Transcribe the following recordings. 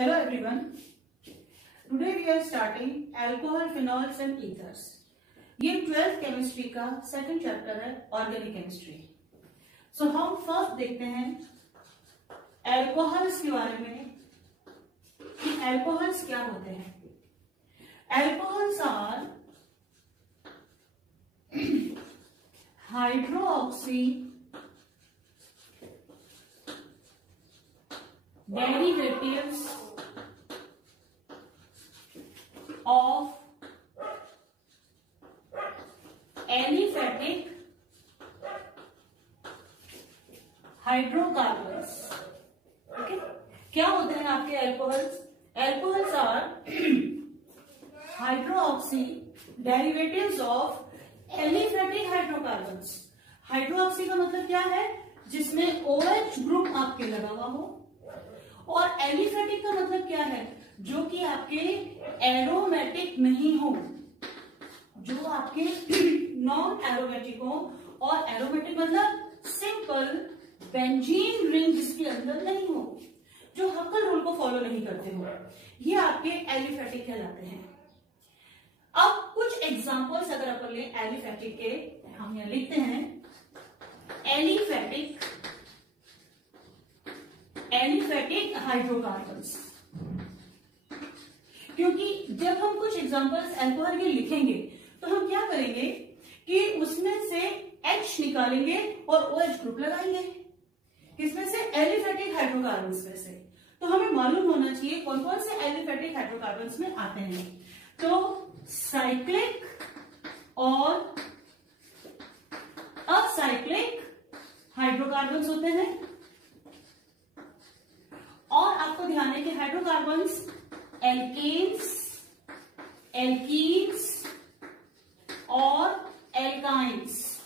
Hello everyone. Today we are starting alcohol, phenols and ethers. ये 12th chemistry का second chapter है organic chemistry. सो हम first देखते हैं एल्कोहल्स के बारे में कि एल्कोहल्स क्या होते हैं. Alcohols are hydroxy derivatives of aliphatic hydrocarbons. Okay, क्या होते हैं आपके alcohols? Alcohols are hydroxy derivatives of aliphatic hydrocarbons. Hydroxy का मतलब क्या है? जिसमें OH ग्रुप आपके लगा हुआ हो. और एलिफेटिक का मतलब क्या है? जो कि आपके एरोमेटिक नहीं हो, जो आपके नॉन एरोमेटिक हो. और एरोमेटिक मतलब सिंपल बेंजीन रिंग जिसके अंदर नहीं हो, जो हक्कल रूल को फॉलो नहीं करते हो, ये आपके एलिफेटिक कहलाते हैं. अब कुछ एग्जांपल्स अगर अपन ले एलिफेटिक के, हम यहां लिखते हैं एलिफेटिक हाइड्रोकार्बन्स. क्योंकि जब हम कुछ एग्जांपल्स अल्कोहल के लिखेंगे तो हम क्या करेंगे कि उसमें से H निकालेंगे और OH ग्रुप लगाएंगे. किसमें से? एलिफेटिक हाइड्रोकार्बन्स में से. तो हमें मालूम होना चाहिए कौन कौन से एलिफेटिक हाइड्रोकार्बन्स में आते हैं. तो साइक्लिक और असाइक्लिक हाइड्रोकार्बन्स होते हैं. और आपको ध्यान है कि हाइड्रोकार्बन्स एल्केन्स, एल्कीन्स और एल्काइन्स,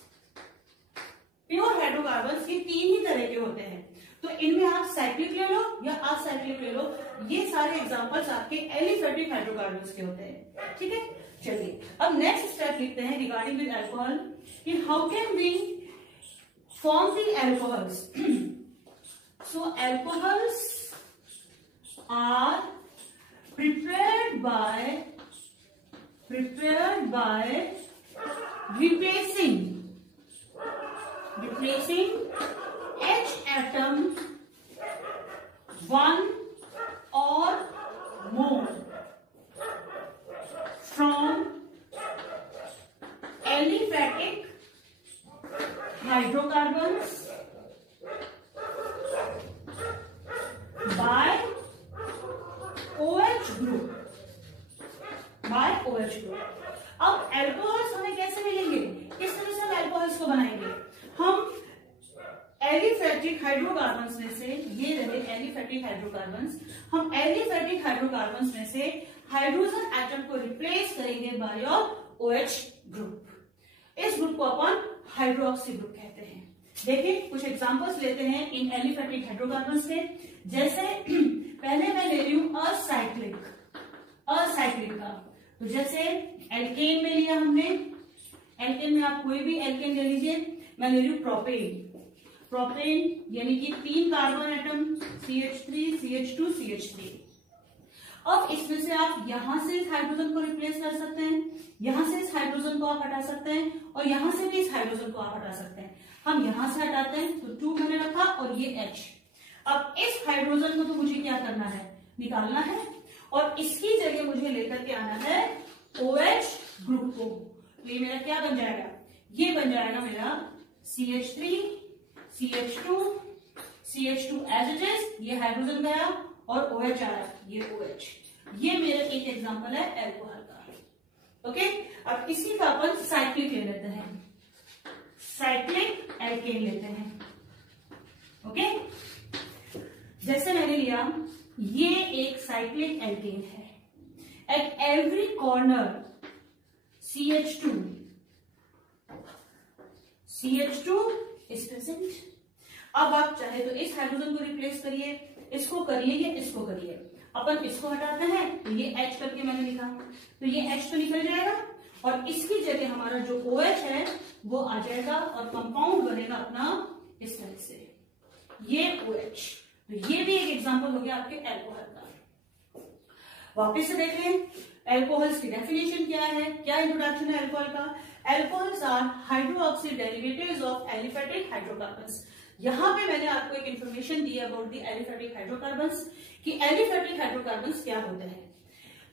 प्योर हाइड्रोकार्बन्स ये तीन ही तरह के होते हैं. तो इनमें आप साइक्लिक ले लो या असाइक्लिक ले लो, ये सारे एग्जांपल्स आपके एलिफेटिक हाइड्रोकार्बन्स के होते हैं. ठीक है, चलिए अब नेक्स्ट स्टेप लिखते हैं रिगार्डिंग विद अल्कोहल कि how can we form the alcohols. So alcohols are prepared by replacing H atom one or more from aliphatic hydrocarbons by OH group. अब एल्कोहल्स हमें कैसे मिलेंगे? किस तरह से हम एल्कोहल्स को बनाएंगे? हम एलिफेटिक हाइड्रोकार्बन्स में से, ये रहे एलिफेटिक हाइड्रोकार्बन्स, हम एलिफेटिक हाइड्रोकार्बन्स में से हाइड्रोजन एटम को रिप्लेस करेंगे बाय योर OH ग्रुप. इस ग्रुप को अपन हाइड्रोक्सी ग्रुप कहते हैं. देखिए कुछ एग्जांपल्स लेते हैं इन एलिफेटिक हाइड्रोकार्बन्स के. जैसे पहले मैं ले रही हूं असाइक्लिक का. तो जैसे एल्केन में लिया हमने, एल्केन में आप कोई भी एल्केन ले लीजिए. मैं ले रही हूं प्रोपेन यानी कि 3 carbon atom CH3 CH2 CH3. अब इसमें से आप यहां से इस हाइड्रोजन को रिप्लेस कर सकते हैं, यहां से इस हाइड्रोजन को आप हटा सकते हैं, और यहां से भी इस हाइड्रोजन को आप हटा सकते हैं. हम यहां से हटाते हैं तो 2 मैंने रखा और ये H. अब इस हाइड्रोजन को तो मुझे क्या करना है? निकालना है. और इसकी जगह मुझे लेकर के आना है OH ग्रुप को. तो ये मेरा क्या बन जाएगा? ये बन जाएगा मेरा CH3 CH2 as it is. ये हाइड्रोजन गया और OH आया, ये OH. ये मेरा एक एग्जांपल है एल्कोहल का. ओके, अब इसी का अपन साइक्लिक ले लेते हैं. साइक्लिक एल्केन लेते हैं. ओके, जैसे मैंने लिया, ये एक साइक्लिक एल्केन है. At every corner CH2 is present. अब आप चाहे तो इस हाइड्रोजन को रिप्लेस करिए, इसको करिए या इसको करिए. अपन इसको हटाते हैं तो ये H करके मैंने लिखा, तो ये H तो निकल जाएगा और इसकी जगह हमारा जो OH है वो आ जाएगा और कंपाउंड बनेगा अपना इस तरह से, ये OH. तो ये भी एक एग्जांपल हो गया आपके एल्कोहल का. वापस से देख लें एल्कोहल्स की डेफिनेशन क्या है, क्या इंट्रोडक्शन है एल्कोहल का। Alcohols are hydroxy derivatives of aliphatic hydrocarbons. यहां पे मैंने आपको एक इंफॉर्मेशन दी अबाउट द एलिफेटिक हाइड्रोकार्बन्स कि एलिफेटिक हाइड्रोकार्बन्स क्या होते हैं।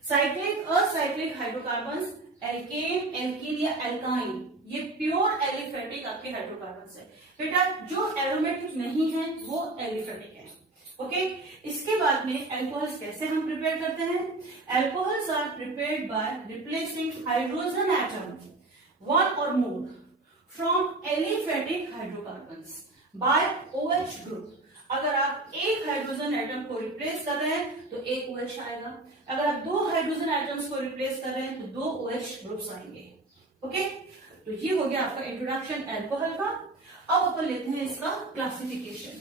Cyclic acyclic hydrocarbons, alkane, alkene या एल्काइन, ये प्योर एलिफेटिक आपके हाइड्रोकार्बन्स है। बेटा जो एरोमेटिक नहीं है वो एलिफेटिक है। ओके, इसके बाद में एल्कोहल्स कैसे हम प्रिपेयर करते हैं। Alcohols are prepared by replacing hydrogen atom one और more from aliphatic hydrocarbons by OH group. अगर आप एक हाइड्रोजन एटम को रिप्लेस कर रहे हैं तो एक OH आएगा, अगर आप दो हाइड्रोजन एटम्स को रिप्लेस कर रहे हैं तो दो OH ग्रुप्स आएंगे। ओके, तो ये हो गया आपका इंट्रोडक्शन एल्कोहल का। अब अपन लेते हैं इसका क्लासिफिकेशन।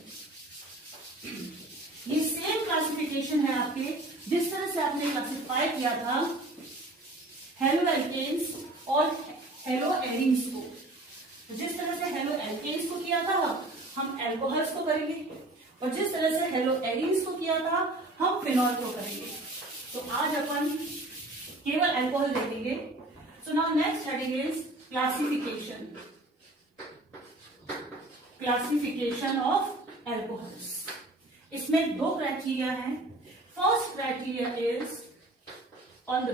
ये सेम क्लासिफिकेशन है आपके जिस तरह से आपने क्लासिफाई किया था हेलो एल्केन्स और हेलो एरीन्स को। तो जिस तरह से हेलो एल्केन्स को किया था हम एल्कोहल्स को करेंगे, और जिस तरह से हेलो एरीन्स को किया था हम फिनॉल को करेंगे। तो आज अपन केवल एल्कोहल देखेंगे। So now next heading is classification. Classification of alcohols. इसमें दो क्राइटेरिया हैं। First criteria is on the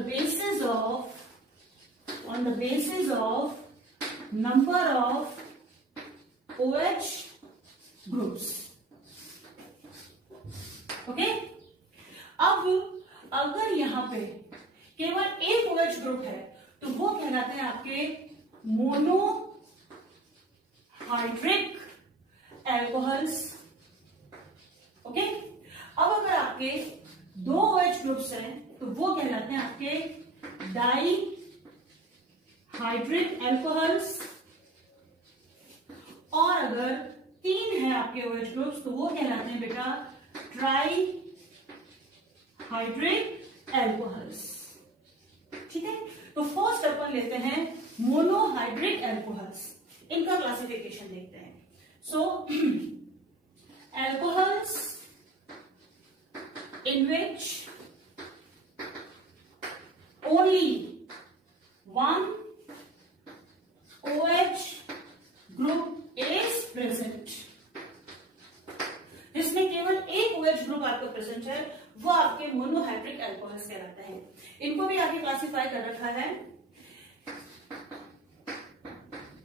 basis of number of OH groups. Okay, अब अगर यहां पे केवल एक OH ग्रुप है तो वो कहलाते हैं आपके मोनो हाइड्रिक एल्कोहल्स। ओके, अब अगर आपके दो OH ग्रुप्स हैं तो वो कहलाते हैं आपके डाई हाइड्रिक एल्कोहल्स, और अगर तीन है आपके OH ग्रुप्स तो वो कहलाते हैं बेटा ट्राई हाइड्रिक एल्कोहल्स। ठीक है, तो फर्स्ट अपन लेते हैं मोनोहाइड्रिक एल्कोहल्स, इनका क्लासिफिकेशन देखते हैं। सो alcohols in which only one OH group is present, जिसमें केवल एक OH ग्रुप आपको प्रेजेंट है वो आपके मोनोहाइड्रिक एल्कोहल्स कहलाते हैं। इनको भी आगे क्लासिफाई कर रखा है।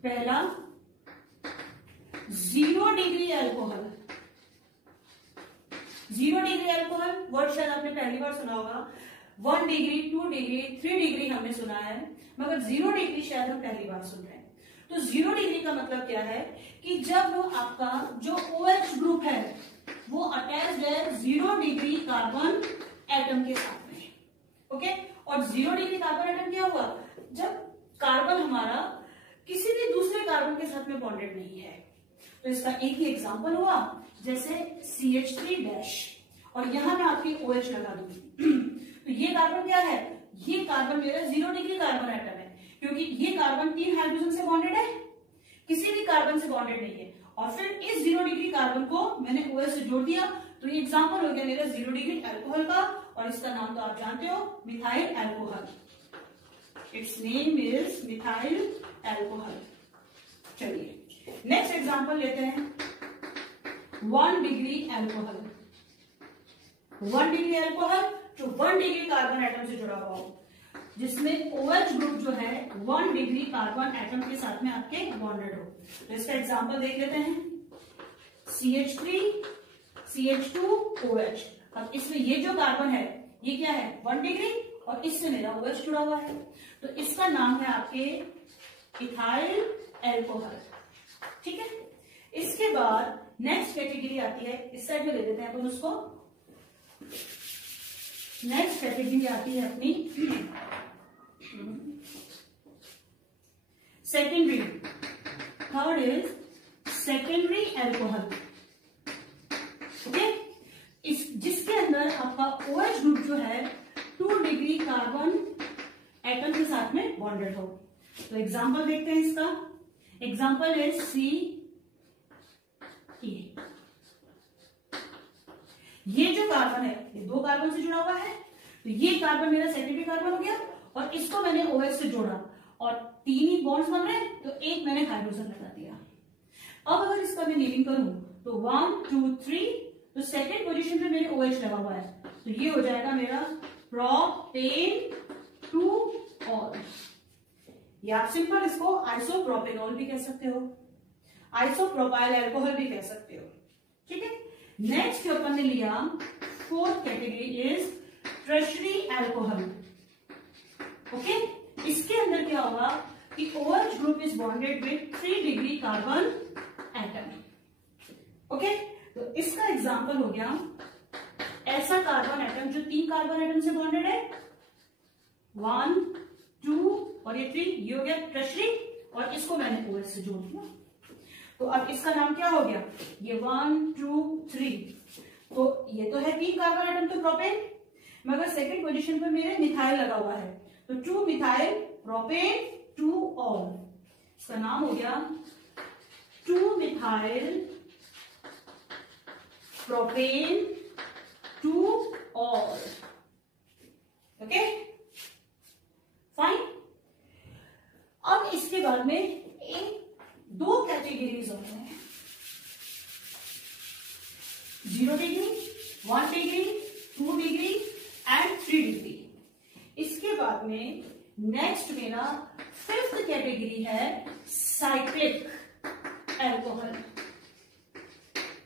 पहला 0 degree alcohol. 0 degree alcohol word शायद आपने पहली बार सुना होगा। 1 डिग्री, 2 डिग्री, 3 डिग्री हमने सुना है, मगर 0 डिग्री शायद हम पहली बार सुन रहे हैं। तो 0 डिग्री का मतलब क्या है कि जब आपका जो OH ग्रुप है वो अटैच्ड है 0 डिग्री कार्बन एटम के साथ में। ओके, और 0 डिग्री कार्बन एटम क्या हुआ, जब कार्बन हमारा किसी भी दूसरे कार्बन के साथ में बॉन्डेड नहीं है। तो इसका एक ही एग्जांपल हुआ, जैसे CH3- और यहां मैं आपकी OH लगा दूंगी तो ये कार्बन क्या है, ये कार्बन मेरा 0 डिग्री कार्बन एटम है, क्योंकि ये कार्बन 3 हाइड्रोजन से बॉन्डेड है, किसी भी कार्बन से बॉन्डेड नहीं है। और फिर इस 0 डिग्री कार्बन को मैंने OH से जोड़ दिया, तो ये एग्जांपल हो गया मेरा 0 डिग्री अल्कोहल का, और इसका नाम तो आप जानते हो, methyl alcohol. It's name is methyl alcohol. चलिए नेक्स्ट एग्जांपल लेते हैं 1 डिग्री अल्कोहल। 1 डिग्री अल्कोहल जो 1 डिग्री कार्बन एटम से जुड़ा हुआ हो, जिसमें OH ग्रुप जो है 1 डिग्री कार्बन एटम के साथ में आपके बॉन्डेड हो। तो इसका एग्जांपल देख लेते हैं, CH3 CH2 OH। अब इसमें ये जो कार्बन है ये क्या है 1 डिग्री, और इससे मेरा OH जुड़ा हुआ है, तो इसका नाम है आपके इथाइल अल्कोहल। ठीक है, इसके बाद नेक्स्ट कैटेगरी आती है, इस साइड में ले लेते हैं अपन उसको। नेक्स्ट कैटेगरी आती है अपनी secondary. Third is secondary alcohol. Okay, इस जिसके अंदर आपका OH ग्रुप जो है 2 डिग्री कार्बन एटम के साथ में बॉन्डेड हो। तो एग्जांपल देखते हैं इसका। Example is CE। ये जो कार्बन है ये 2 कार्बन से जुड़ा हुआ है, तो ये कार्बन मेरा सेकेंडरी कार्बन हो गया और इसको मैंने OH से जोड़ा और 3 ही बॉन्ड्स बन रहे हैं, तो एक मैंने हाइड्रोजन लगा दिया। अब अगर इसका मैं नेमिंग करूं तो 1 2 3, तो सेकेंड पोजीशन पे मेरे OH लगा हुआ है, तो ये हो जाएगा मेरा प्रोपेन 2-ऑल। या आप सिंपल इसको आइसोप्रोपेनॉल भी कह सकते हो, आइसोप्रोपाइल अल्कोहल भी कह सकते हो। ठीक है, नेक्स्ट जो अपन ने लिया fourth category is tertiary alcohol. Okay, इसके अंदर क्या होगा कि OH group is bonded with 3 degree carbon atom. Okay, तो इसका एग्जांपल हो गया ऐसा कार्बन एटम जो 3 कार्बन एटम से बॉन्डेड है, 1 2 और ये 3, ये हो गया टर्शियरी, और इसको मैंने OH से जोड़ दिया। तो अब इसका नाम क्या हो गया, ये 1 2 3, तो ये तो है 3 कार्बन एटम, तो प्रोपेन, मगर सेकंड पोजीशन पर मेरे मिथाइल लगा हुआ है, तो 2 मिथाइल प्रोपेन 2-ऑल। इसका नाम हो गया 2 मिथाइल प्रोपेन 2-ऑल। Okay fine. अब इसके बाद में एक 2 कैटेगरीज होते हैं, 0 degree, 1 degree, 2 degree and 3 degree. इसके बाद में नेक्स्ट मेरा 5th कैटेगरी है cyclic alcohol.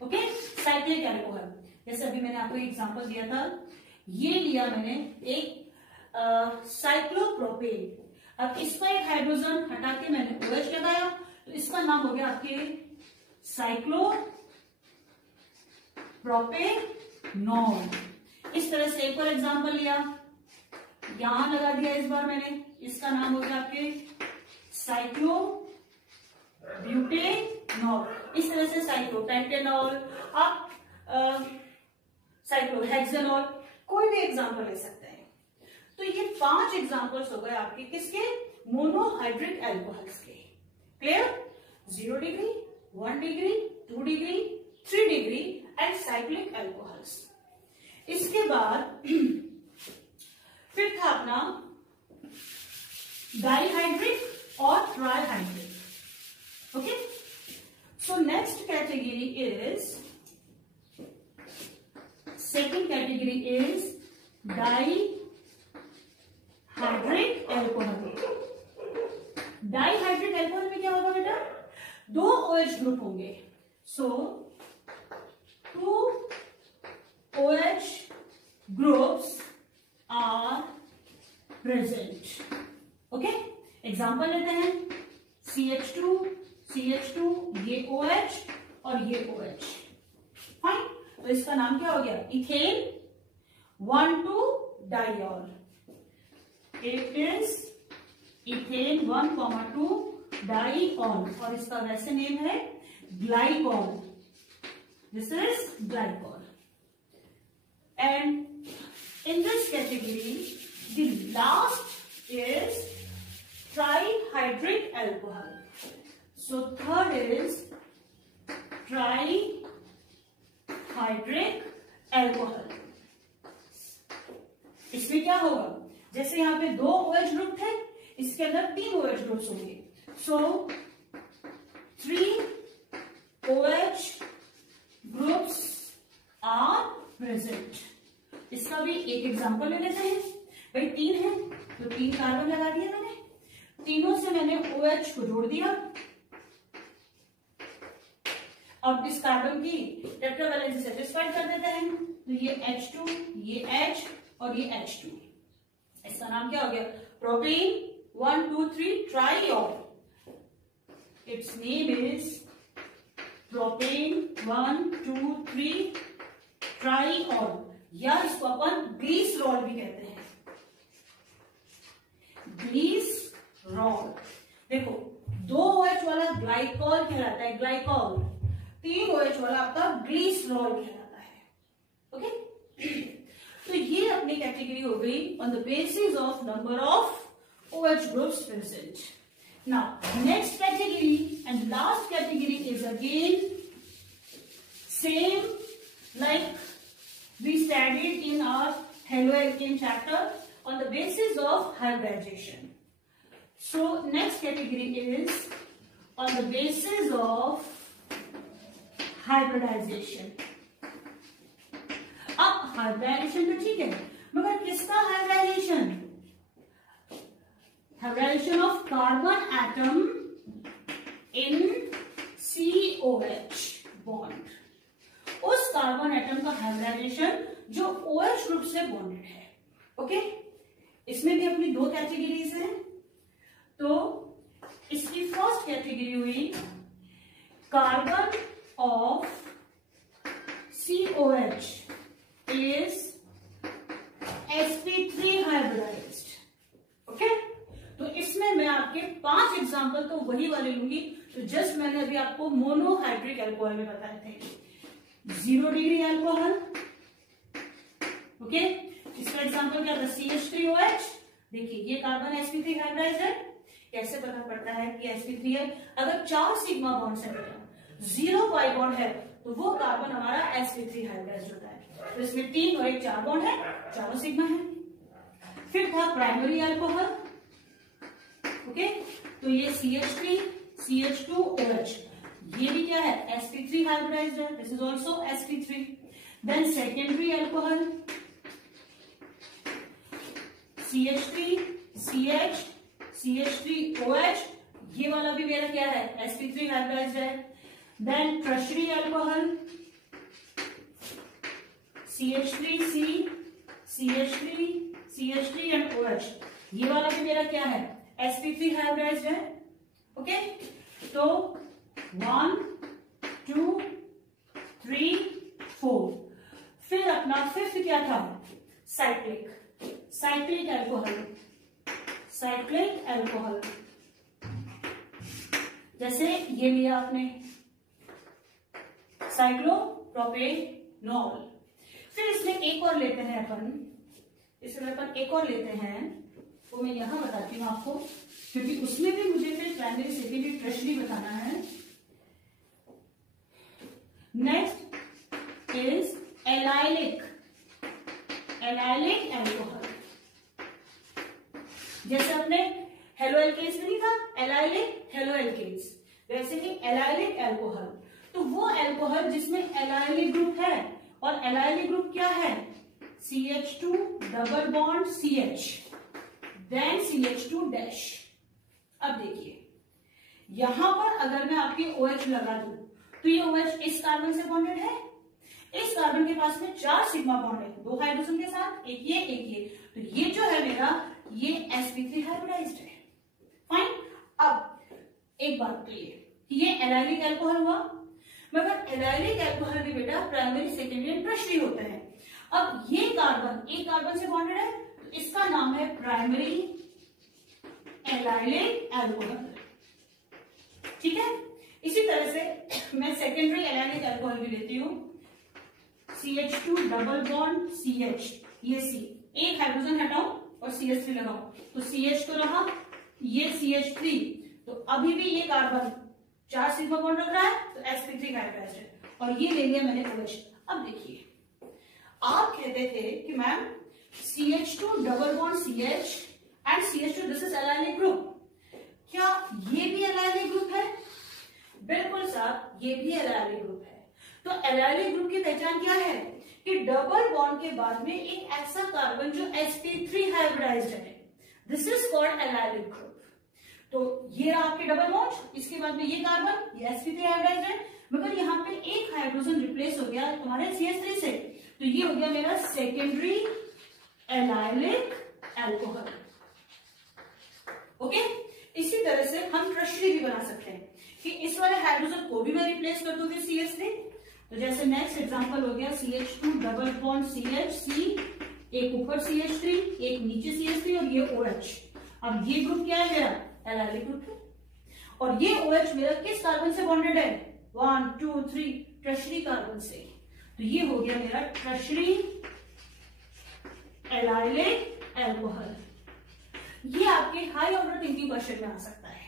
Okay, cyclic alcohol, जैसे अभी मैंने आपको एग्जांपल दिया था, ये लिया मैंने एक साइक्लोप्रोपेन। अब इसका एक हाइड्रोजन हटा के मैंने OH लगाया, तो इसका नाम हो गया आपके साइक्लोप्रोपेनॉल। इस तरह से एक और एग्जांपल लिया, यहां लगा दिया इस बार मैंने, इसका नाम हो गया आपके साइक्लोब्यूटेनॉल। इस तरह से साइक्लोपेंटेनॉल, आप साइक्लोहेक्सेनॉल, कोई भी एग्जांपल ले सकते हैं। तो ये 5 एग्जांपल्स हो गए आपके किसके, मोनोहाइड्रिक अल्कोहल्स के। Clear, 0 degree, 1 degree, 2 degree, 3 degree and cyclic alcohols. इसके बाद फिर था अपना डाइहाइड्रिक और trihydric. Okay, so next category is, second category is dihydric alcohol. Dihydric alcohol में क्या होगा बेटा, 2 OH ग्रुप होंगे, सो 2 OH groups are present. Okay, example लेते हैं, CH2 CH2, ये OH और ये OH। फाइन, तो इसका नाम क्या हो गया, इथेन 1,2-डाइऑल। इट इज इथेन 1,2-डाइऑल, और इसका वैसे नेम है glycol. This is glycol. And in this category, the last is trihydric alcohol. So third is trihydric alcohol. इसमें क्या होगा, जैसे यहाँ पे 2 OH ग्रुप थे, इसके अंदर 3 OH ग्रुप्स होंगे, so 3 OH groups are present. इसका भी एक एग्जांपल ले लेते हैं, भाई 3 है तो 3 कार्बन लगा दिया मैंने, तीनों से मैंने OH को जोड़ दिया। अब इस कार्बन की टेट्रावैलेंसी सेटिस्फाइड कर देते हैं, तो ये H2, ये H और ये H2। इसका नाम क्या हो गया, propane 1 2 3 triol. It's name is propane 1 2 3 triol, या इसको अपन ग्लीसरॉल भी कहते हैं, ग्लीसरॉल। देखो 2 OH वाला ग्लाइकॉल कहलाता है, ग्लाइकॉल, 3 OH वाला आपका ग्लीसरॉल कहलाता है। ओके, तो ये अपनी कैटेगरी हो गई on the basis of number of OH groups present. Now next category and last category is again same like we studied in our haloalkane chapter on the basis of hybridization. So next category is on the basis of hybridization. अब hybridization तो ठीक है, मगर किसका hybridization? Hybridization of carbon atom in COH bond, उस carbon atom का hybridization जो OH group से बॉन्डेड है. ओके, इसमें भी अपनी दो कैटेगरीज हैं. तो इसकी फर्स्ट कैटेगरी हुई carbon of COH is sp3 hybridized. Okay, तो इसमें मैं आपके 5 एग्जांपल तो वही वाले लूंगी तो जस्ट मैंने अभी आपको मोनोहाइड्रिक अल्कोहल में बताए थे. 0 डिग्री अल्कोहल. ओके, इसका एग्जांपल क्या था? CH3OH. देखिए ये कार्बन sp3 हाइब्रिडाइज्ड है. कैसे पता पड़ता है कि sp3 है? अगर 4 सिग्मा बॉन्ड से बना 0 पाई बॉन्ड है तो वो कार्बन हमारा sp3 हाइब्रिडाइज्ड होता है. तो इसमें 3 और 1 4 बॉन्ड है, चारों सिग्मा है. फिर था प्राइमरी अल्कोहल. ओके, तो ये CH3 CH2OH, ये भी क्या है? sp3 हाइब्रिडाइज्ड है. This is also sp3. Then secondary alcohol CH3 CH CH3OH, ये वाला भी मेरा क्या है? sp3 हाइब्रिडाइज्ड है. Then tertiary alcohol CH3C CH3 CH3 and OH, ये वाला भी मेरा क्या है? sp3 हाइब्रिडाइज्ड है. ओके, तो 1 2 3 4. फिर अपना फिफ्थ क्या था? Cyclic alcohol. साइक्लिक अल्कोहल जैसे ये लिया आपने साइक्लोप्रोपेनॉल. फिर इसमें एक और लेते हैं अपन, इसमें अपन एक और लेते हैं, वो मैं यहां बताती हूँ आपको क्योंकि उसमें भी मुझे फिर प्राइमरी सेकेंडरी टर्शरी बताना है. Next is allylic alcohol. जैसे अपने हेलोएल्केन्स में नहीं था एलाइलिक हेलोएल्केन्स, वैसे ही एलाइलिक अल्कोहल. तो वो अल्कोहल जिसमें एलाइलिक ग्रुप है, और एलाइलिक ग्रुप क्या है? CH2 double bond CH then CH2 dash. अब देखिए यहां पर अगर मैं आपकी OH लगा दूं तो ये OH इस कार्बन से बॉन्डेड है. इस कार्बन के पास में 4 सिग्मा बॉन्ड है, 2 हाइड्रोजन के साथ, एक ये. तो ये जो है मेरा ये sp3 हाइब्रिडाइज्ड है. फाइन. अब एक बात तो ये एलाइलिक अल्कोहल हुआ, मगर एलाइलिक अल्कोहल भी बेटा प्राइमरी सेकेंडरी एंड टर्शरी होते हैं. अब ये कार्बन एक कार्बन से बॉन्डेड है तो इसका नाम है प्राइमरी एलाइलिक अल्कोहल. ठीक है, इसी तरह से मैं सेकेंडरी एलाइलिक अल्कोहल भी लेती हूं. CH2 डबल बॉन्ड CH, ये C, एक हाइड्रोजन हटाओ और CH3 लगाओ तो CH तो रहा, ये CH3, तो अभी भी ये कार्बन 4 सिग्मा बॉन्ड रख रहा है तो sp3 हाइब्रिडाइज्ड है. और ये ले लिया मैंने OH. अब देखिए आप कहते थे कि ma'am CH2 double bond CH and CH2 this is allylic group. क्या ये भी एलाइलिक ग्रुप है? बिल्कुल साहब, ये भी एलाइलिक ग्रुप है. तो एलाइलिक ग्रुप की पहचान क्या है? कि डबल बॉन्ड के बाद में एक ऐसा कार्बन जो sp3 हाइब्रिडाइज्ड है, this is called allylic group. तो ये आपके डबल बॉन्ड, इसके बाद में ये कार्बन, ये sp3 हाइब्रिडाइज्ड है, मगर यहाँ पे एक हाइड्रोजन रिप्लेस हो गया तुम्हारे CH3 से, तो ये हो गया मेरा सेकेंडरी एलाइलिक अल्कोहल. ओके, इसी तरह से हम टर्शरी भी बना सकते हैं कि इस वाले हाइड्रोजन को भी मैं रिप्लेस कर दूंगी CH3. तो जैसे नेक्स्ट एग्जांपल हो गया CH2 डबल बॉन्ड CH, एक ऊपर CH3, एक नीचे CH3 और ये OH. अब ये ग्रुप क्या है मेरा? एलाइलिक ग्रुप है. और ये OH मेरा किस कार्बन से बॉन्डेड है? 1 2 3 टर्शरी कार्बन से. तो ये हो गया मेरा टर्शरी एलाइलिक अल्कोहल. ये आपके हाई ऑर्डर थिंकिंग क्वेश्चन में आ सकता है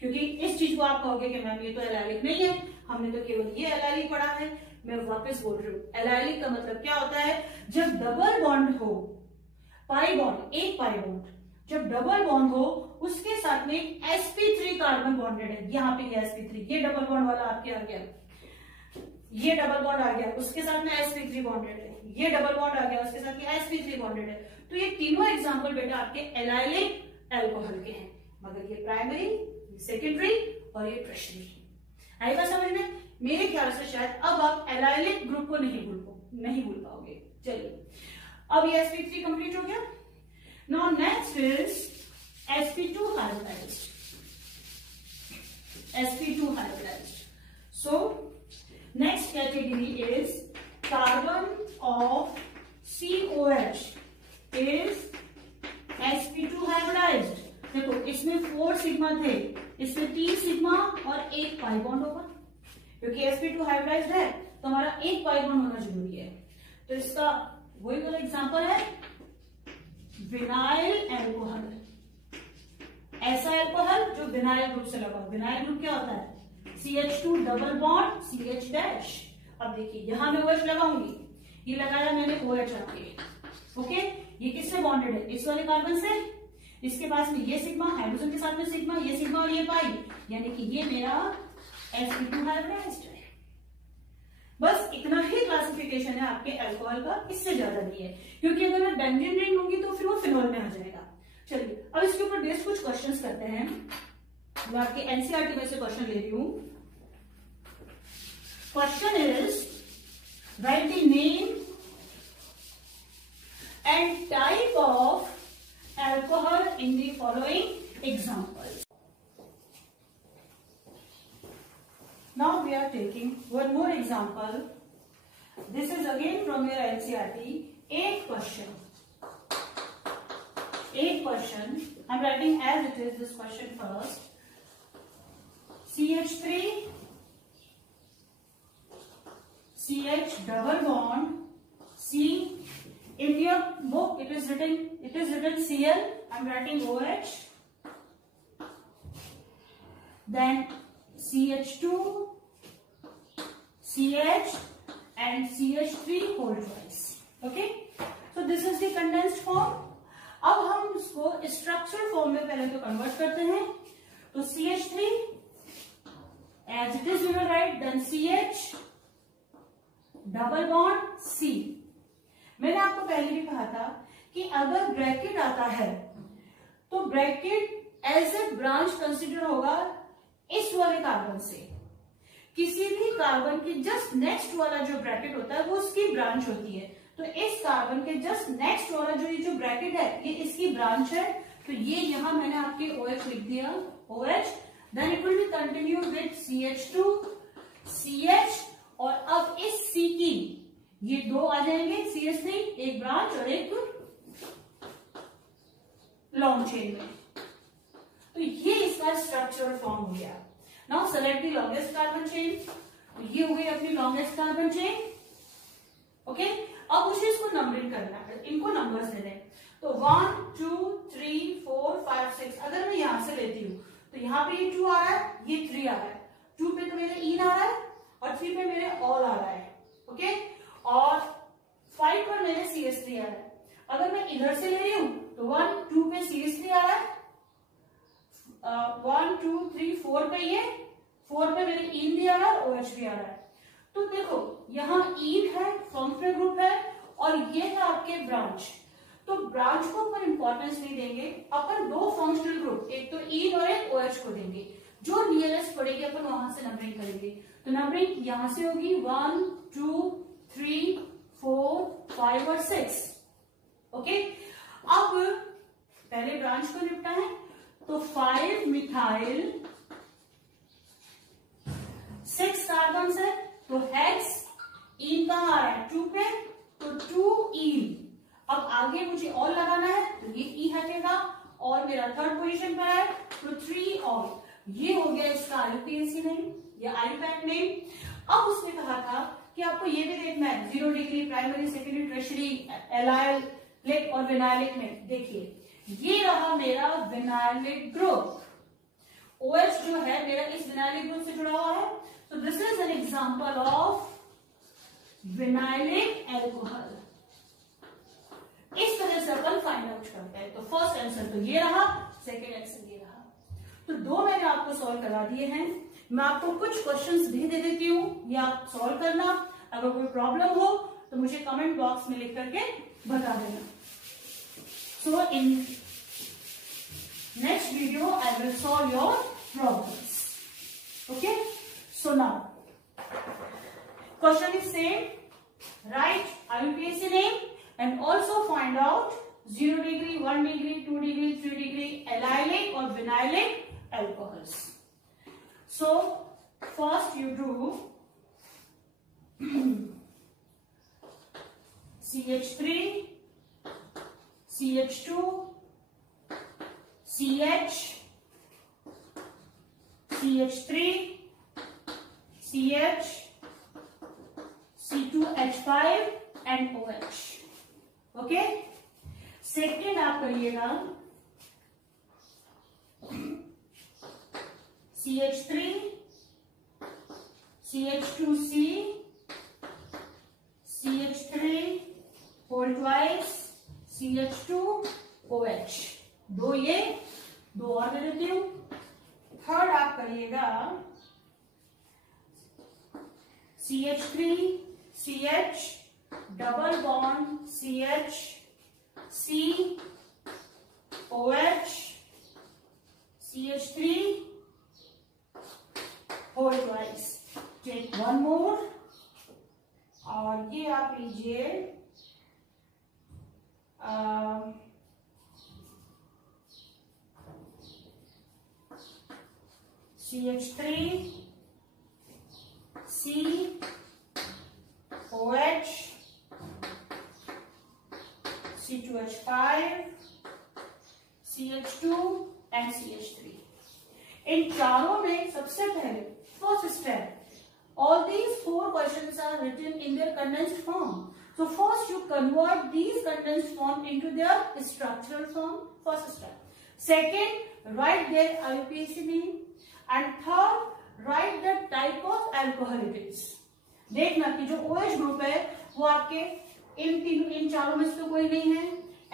क्योंकि इस चीज को आप कहोगे कि मैम ये तो एलाइलिक नहीं है, हमने तो केवल ये एलाइलिक पढ़ा है. मैं वापस बोल रही हूँ, एलाइलिक का मतलब क्या होता है, जब डबल बॉन्ड हो, पाई बॉन्ड, एक पाई बॉन्ड, जब डबल बॉन्ड हो उसके साथ में sp3 कार्बन बॉन्डेड है, यहाँ पे sp3, ये डबल बॉन्ड वाला आपके आ गया, ये डबल बॉन्ड आ गया, उसके साथ में sp3 बॉन्डेड है, ये डबल बॉन्ड आ गया, उसके साथ में sp3 बॉन्डेड है। तो ये तीनों एग्जांपल बेटा आपके एलाइलिक अल्कोहल के हैं, मगर ये प्राइमरी, सेकेंडरी और ये टर्शियरी। आएगा समझ में? मेरे ख्याल से शायद अब आप एलाइलिक ग्रुप को नहीं भूल पाओगे। चलिए, अब ये sp3 कंप्लीट हो गया। Now next is sp2 hybridized, sp2 hybridized. So next category is carbon of COH is sp2 hybridized. देखो इसमें 4 सिग्मा थे, इसमें 3 सिग्मा और 1 पाई बॉन्ड होगा, क्योंकि sp2 हाइब्रिडाइज्ड है तो हमारा 1 पाई बॉन्ड होना जरूरी है। तो इसका वही वाला एग्जांपल है विनाइल एल्कोहल, ऐसा एल्कोहल जो विनाइल ग्रुप से लगा। विनाइल ग्रुप क्या होता है, CH2 double bond CH dash. अब देखिए यहां मैं OH लगाऊंगी, ये लगाया मैंने OH आपके, ओके, ये किससे बॉन्डेड है, इस वाले कार्बन से, इसके पास में ये सिग्मा, हाइड्रोजन के साथ में सिग्मा, ये सिग्मा और ये पाई, यानी कि ये मेरा sp2 हाइब्रिडाइज्ड है। बस इतना ही क्लासिफिकेशन है आपके अल्कोहल का, इससे ज्यादा नहीं है, क्योंकि अगर मैं बेंजीन रिंग लूंगी तो फिर वो फिनोल में आ जाएगा। चलिए अब इसके ऊपर बेस्ड कुछ क्वेश्चंस करते हैं। मैं आपके एनसीईआरटी में से क्वेश्चन ले रही हूं। Question is right the name and type of alcohol in the following examples. Now we are taking one more example. This is again from your NCERT. 8 question. I'm writing as it is this question first. CH3 CH double bond C. In your book it is written Cl. I'm writing OH, then CH2 CH and CH3 whole twice. Okay, so this is the condensed form. अब हम इसको structure form में पहले तो convert करते हैं। तो CH3 as it is we will write, then CH double bond C. मैंने आपको पहले भी कहा था कि अगर ब्रैकेट आता है तो bracket as a branch consider होगा इस वाले कार्बन से। किसी भी कार्बन के जस्ट नेक्स्ट वाला जो ब्रैकेट होता है वो उसकी ब्रांच होती है। तो इस कार्बन के जस्ट नेक्स्ट वाला जो ये जो ब्रैकेट है ये इसकी ब्रांच है। तो ये यहां मैंने आपके OH लिख दिया, OH, then it will be continue with CH2 CH, और अब इस C की ये 2 आ जाएंगे, CH3 एक ब्रांच और एक लॉन्ग चेन में। तो ये इसका स्ट्रक्चरल फॉर्म हो गया। Now select the longest carbon chain. तो ये हो गई अपनी लॉन्गेस्ट कार्बन चेन। ओके, अब मुझे इसको नंबरिंग करना है, इनको नंबर्स देने। तो 1 2 3 4 5 6 अगर मैं यहां से लेती हूं तो यहाँ पे ये 2 आ रहा है, ये 3 आ रहा है, 2 पे तो मेरे इन आ रहा है और 3 पे मेरे ऑल आ रहा है। ओके, और 5 पर मेरे CH3 आ रहा है। अगर मैं इधर से ले रही हूं तो 1 2 पे CH3 आ रहा है, 1 2 3 4 पे ये, 4 पे मेरे इन भी आ रहा है, OH भी आ रहा है। तो देखो यहाँ इन है, फंक्शनल ग्रुप है, और ये है आपके ब्रांच। तो ब्रांच को अपन इंपॉर्टेंस नहीं देंगे, अपन 2 फंक्शनल ग्रुप, एक तो इन और एक OH को देंगे। जो नियरेस्ट पड़ेगी अपन वहां से नंबरिंग करेंगे। तो नंबरिंग यहां से होगी 1 2 3 4 5 और 6। ओके, अब पहले ब्रांच को निपटा है। तो 5 मिथाइल 6 कार्बन है, तो हेक्स इन कहां आ रहा है 2 पे, तो 2 इन। अब आगे मुझे और लगाना है तो ये ई हटेगा और मेरा थर्ड पोजीशन पर है, तो 3 और। ये हो गया इसका IUPAC नेम या IUPAC नेम। अब उसने कहा था कि आपको ये भी देखना है 0 degree, primary, secondary, tertiary, allylic और विनाइलिक में। देखिए ये रहा मेरा विनाइलिक ग्रुप, OH जो है मेरा इस विनाइलिक ग्रुप से जुड़ा हुआ है। तो this is an example of vinylic alcohol. इस तरह से अपन फाइंड आउट करते हैं। तो फर्स्ट आंसर तो ये रहा, सेकेंड आंसर ये रहा। तो दो मैंने आपको सॉल्व करा दिए हैं। मैं आपको कुछ क्वेश्चंस भी दे देती हूँ, ये आप सॉल्व करना। अगर कोई प्रॉब्लम हो तो मुझे कमेंट बॉक्स में लिख करके बता देना। So in next video I will solve your problems. Okay, so now question is same. Write IUPAC name and also find out 0 degree, 1 degree, 2 degree, 3 degree allylic or vinylic alcohols. So first you do CH3, CH2, CH, CH3, CH, C2H5 and OH. Okay, second आप करिएगा CH3, CH2C, CH3 whole twice, CH2OH। दो ये, दो और दे देती हूं। Third आप करिएगा CH3, CH, double bond CH, C, OH, CH3 whole twice। Take one more, और ये आप लीजिए CH3, C, OH, C2H5, CH2 and CH3। इन चारों में सबसे पहले first step, all these four questions are written in their condensed form. So first you convert these condensed form into their structural form, first step. Second, write their IUPAC name, and third write the type of alcohol it is. देखना कि जो OH group है वो आपके इन चारों में से तो कोई नहीं है,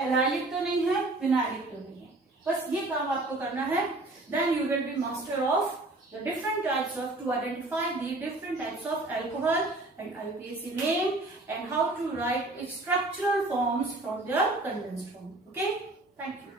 एलाइलिक तो नहीं है, विनाइलिक तो नहीं है। बस ये काम आपको करना है। Then you will be master of the different types of, to identify the different types of alcohol and IUPAC name and how to write structural forms from their condensed form. Okay, thank you.